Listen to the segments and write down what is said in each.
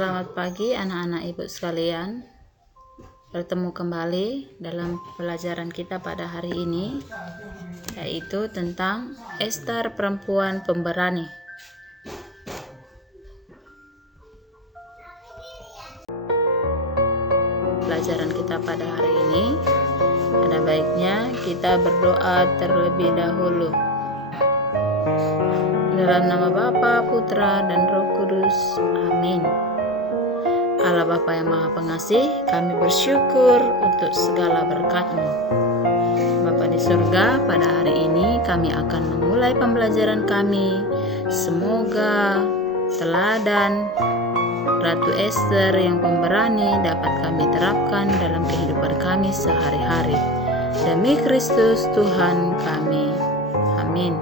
Selamat pagi anak-anak ibu sekalian. Bertemu kembali dalam pelajaran kita pada hari ini, yaitu tentang Ester perempuan pemberani. Pelajaran kita pada hari ini, ada baiknya kita berdoa terlebih dahulu. Dalam nama Bapa, Putra, dan Roh Kudus. Amin. Allah Bapa yang Maha Pengasih, kami bersyukur untuk segala berkat-Mu. Bapa di surga, pada hari ini kami akan memulai pembelajaran kami. Semoga teladan Ratu Ester yang pemberani dapat kami terapkan dalam kehidupan kami sehari-hari. Demi Kristus Tuhan kami. Amin.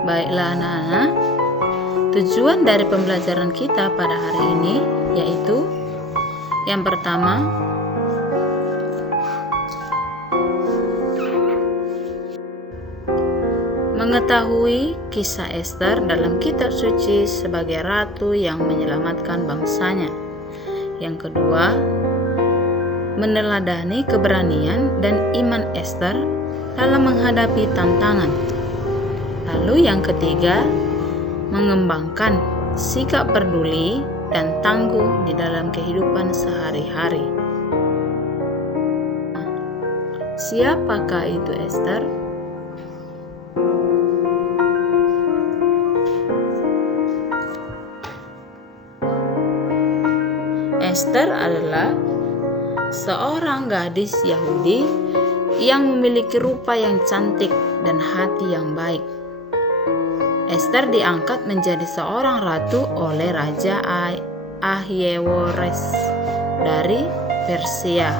Baiklah anak-anak, tujuan dari pembelajaran kita pada hari ini yaitu yang pertama, mengetahui kisah Ester dalam kitab suci sebagai ratu yang menyelamatkan bangsanya. Yang kedua, meneladani keberanian dan iman Ester dalam menghadapi tantangan. Lalu yang ketiga, mengembangkan sikap peduli dan tangguh di dalam kehidupan sehari-hari. Siapakah itu Ester? Ester adalah seorang gadis Yahudi yang memiliki rupa yang cantik dan hati yang baik. Ester diangkat menjadi seorang ratu oleh Raja Ahyeweros dari Persia.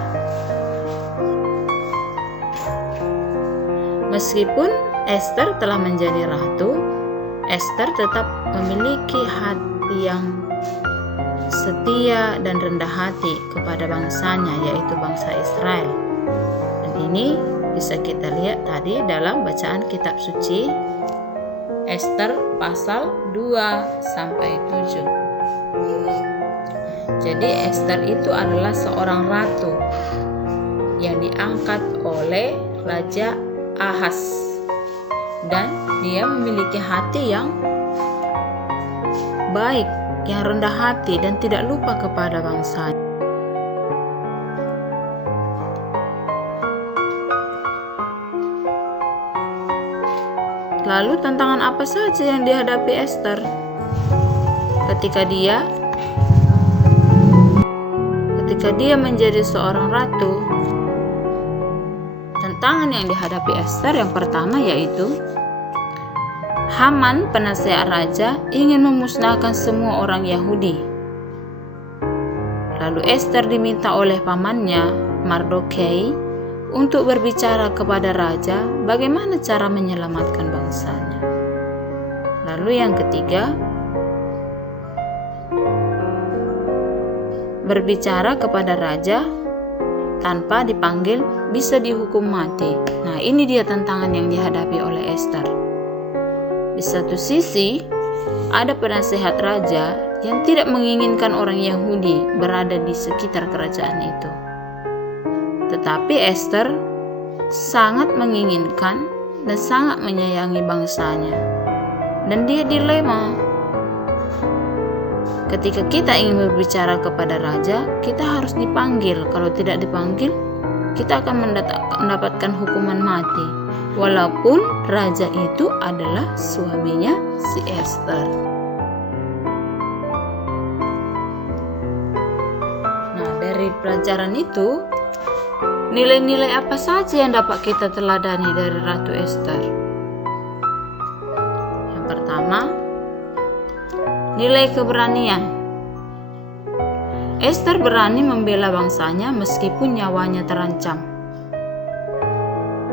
Meskipun Ester telah menjadi ratu, Ester tetap memiliki hati yang setia dan rendah hati kepada bangsanya, yaitu bangsa Israel. Dan ini bisa kita lihat tadi dalam bacaan kitab suci Ester pasal 2-7. Jadi Ester itu adalah seorang ratu yang diangkat oleh Raja Ahaz, dan dia memiliki hati yang baik, yang rendah hati dan tidak lupa kepada bangsanya. Lalu tantangan apa saja yang dihadapi Ester ketika dia menjadi seorang ratu? Tantangan yang dihadapi Ester yang pertama yaitu Haman, penasehat raja, ingin memusnahkan semua orang Yahudi. Lalu Ester diminta oleh pamannya Mardokhai untuk berbicara kepada raja bagaimana cara menyelamatkan bangsanya. Lalu yang ketiga, berbicara kepada raja tanpa dipanggil bisa dihukum mati. Nah, ini dia tantangan yang dihadapi oleh Ester. Di satu sisi, ada penasehat raja yang tidak menginginkan orang Yahudi berada di sekitar kerajaan itu. Tetapi Ester sangat menginginkan dan sangat menyayangi bangsanya. Dan dia dilema. Ketika kita ingin berbicara kepada raja, kita harus dipanggil. Kalau tidak dipanggil, kita akan mendapatkan hukuman mati. Walaupun raja itu adalah suaminya si Ester. Nah, dari pelajaran itu, nilai-nilai apa saja yang dapat kita teladani dari Ratu Ester? Yang pertama, nilai keberanian. Ester berani membela bangsanya meskipun nyawanya terancam.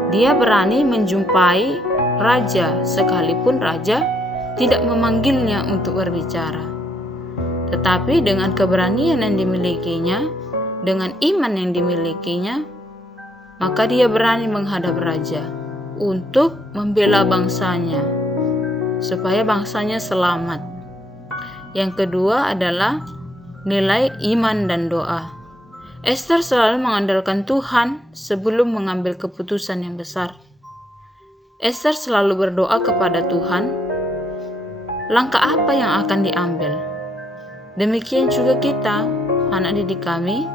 Dia berani menjumpai raja sekalipun raja tidak memanggilnya untuk berbicara. Tetapi dengan keberanian yang dimilikinya, dengan iman yang dimilikinya, maka dia berani menghadap raja untuk membela bangsanya, supaya bangsanya selamat. Yang kedua adalah nilai iman dan doa. Ester selalu mengandalkan Tuhan sebelum mengambil keputusan yang besar. Ester selalu berdoa kepada Tuhan, langkah apa yang akan diambil. Demikian juga kita, anak didik kami,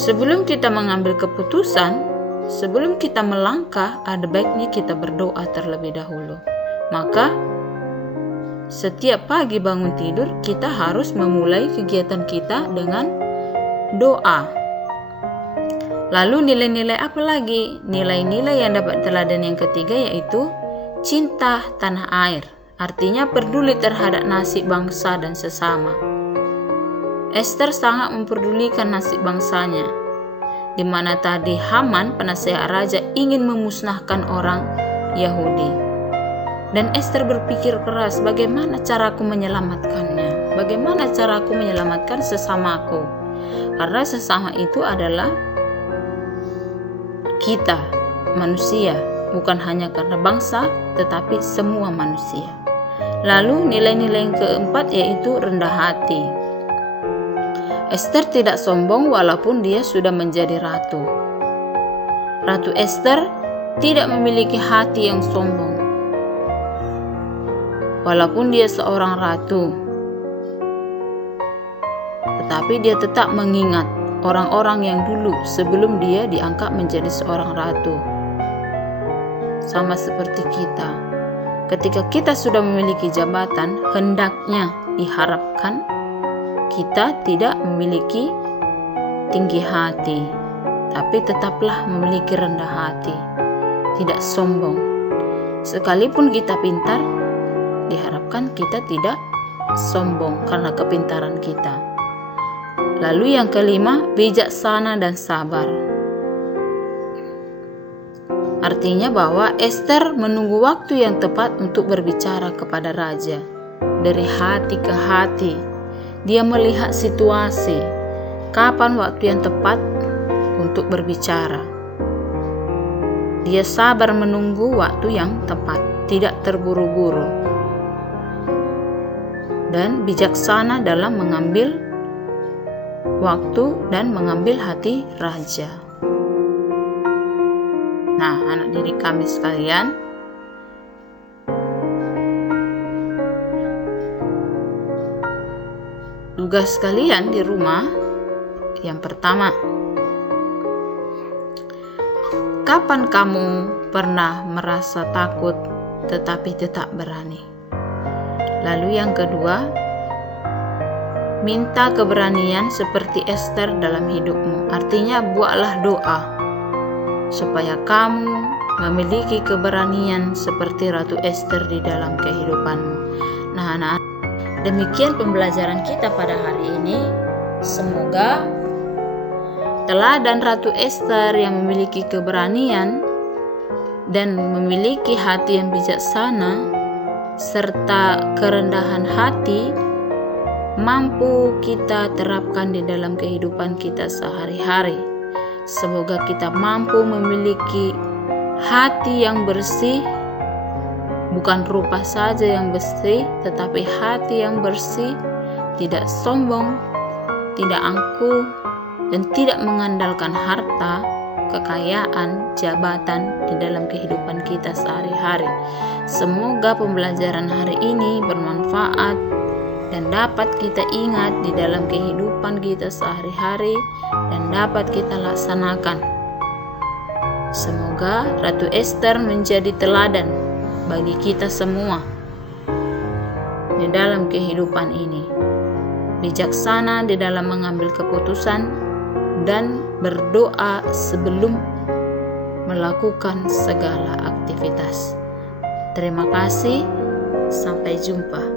sebelum kita mengambil keputusan, sebelum kita melangkah, ada baiknya kita berdoa terlebih dahulu. Maka setiap pagi bangun tidur, kita harus memulai kegiatan kita dengan doa. Lalu nilai-nilai apa lagi? Nilai-nilai yang dapat teladan yang ketiga yaitu cinta tanah air. Artinya peduli terhadap nasib bangsa dan sesama. Ester sangat memperdulikan nasib bangsanya, di mana tadi Haman, penasehat raja, ingin memusnahkan orang Yahudi. Dan Ester berpikir keras, bagaimana caraku menyelamatkannya? Bagaimana caraku menyelamatkan sesamaku? Karena sesama itu adalah kita, manusia, bukan hanya karena bangsa, tetapi semua manusia. Lalu nilai-nilai yang keempat yaitu rendah hati. Ester tidak sombong walaupun dia sudah menjadi ratu. Ratu Ester tidak memiliki hati yang sombong. Walaupun dia seorang ratu, tetapi dia tetap mengingat orang-orang yang dulu sebelum dia diangkat menjadi seorang ratu. Sama seperti kita. Ketika kita sudah memiliki jabatan, hendaknya diharapkan kita tidak memiliki tinggi hati, tapi tetaplah memiliki rendah hati, tidak sombong. Sekalipun kita pintar, diharapkan kita tidak sombong karena kepintaran kita. Lalu yang kelima, bijaksana dan sabar. Artinya bahwa Ester menunggu waktu yang tepat untuk berbicara kepada raja. Dari hati ke hati, dia melihat situasi, kapan waktu yang tepat untuk berbicara. Dia sabar menunggu waktu yang tepat, tidak terburu-buru. Dan bijaksana dalam mengambil waktu dan mengambil hati raja. Nah, anak didik kami sekalian, tugas kalian di rumah yang pertama, kapan kamu pernah merasa takut tetapi tetap berani? Lalu yang kedua, minta keberanian seperti Ester dalam hidupmu. Artinya buatlah doa supaya kamu memiliki keberanian seperti Ratu Ester di dalam kehidupanmu. Nah, anak-anak, demikian pembelajaran kita pada hari ini. Semoga teladan Ratu Ester yang memiliki keberanian dan memiliki hati yang bijaksana serta kerendahan hati mampu kita terapkan di dalam kehidupan kita sehari-hari. Semoga kita mampu memiliki hati yang bersih, bukan rupa saja yang bersih, tetapi hati yang bersih, tidak sombong, tidak angkuh, dan tidak mengandalkan harta, kekayaan, jabatan di dalam kehidupan kita sehari-hari. Semoga pembelajaran hari ini bermanfaat dan dapat kita ingat di dalam kehidupan kita sehari-hari dan dapat kita laksanakan. Semoga Ratu Ester menjadi teladan bagi kita semua di dalam kehidupan ini. Bijaksana di dalam mengambil keputusan dan berdoa sebelum melakukan segala aktivitas. Terima kasih, sampai jumpa.